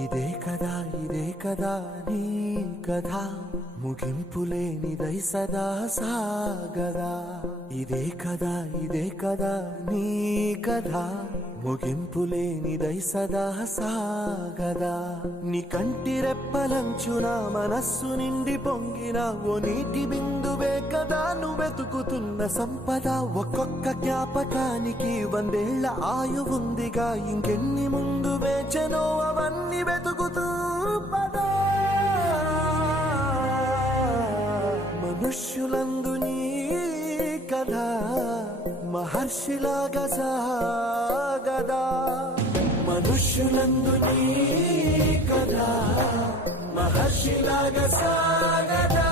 ఇదే కదా నీ కథ ముగింపులేనిదై సదా సాగదా. ఇదే కదా నీ కథ ముగింపులేనిదై సదా సాగదా. నీ కంటి రెప్పలంచున మనస్సు నిండి పొంగిన ఓ నీటి బిందువే కదా నువ్వెతుకుతున్న సంపద. ఒక్కొక్క జ్ఞాపకానికి 100 ఏళ్ల ఆయువుందిగా, ఇంకెన్ని ముందు వేచనో అవన్నీ వెతుకుతూ పదా. మనుష్యులందు నీ కథ మహర్షిలాగా సాగదా. మనుష్యులందు నీ కథ మహర్షిలాగా సాగదా.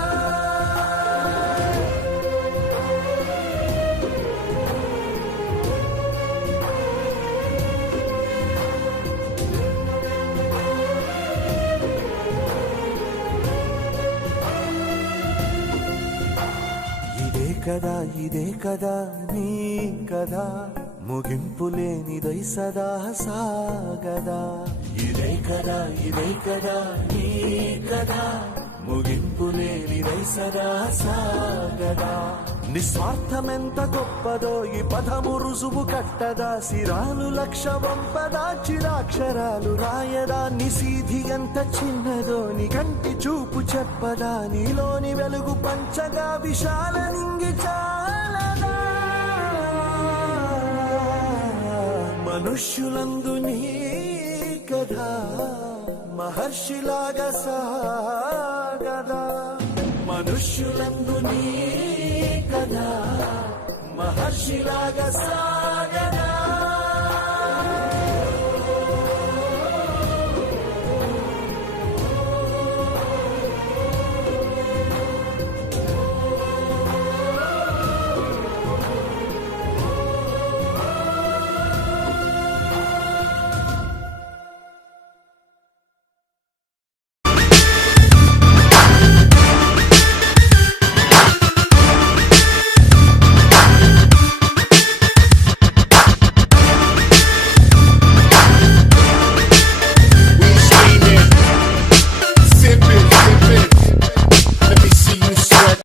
ఇదే కదా నీ కథ ముగింపులేనిదై సదా సాగదా. ఇదే కదా నీ కథ ముగింపులేనిదై సదా సాగదా. నిస్వార్థమెంత గొప్పదో ఈ పదము రుజువు కట్టదా. సిరాలు 1,00,000 వంపదా, చిరాక్షరాలు రాయదా. నిశీధి ఎంత చిన్నదో నీ కంటి చూపు చెప్పదా. నీలోని వెలుగు పంచగా విశాల నింగి చాలదా. మనుష్యులందు నీ కథ మహర్షిలాగా సాగదా. మనుష్యులందు నీ కథ మహర్షిలాగా సాగదా.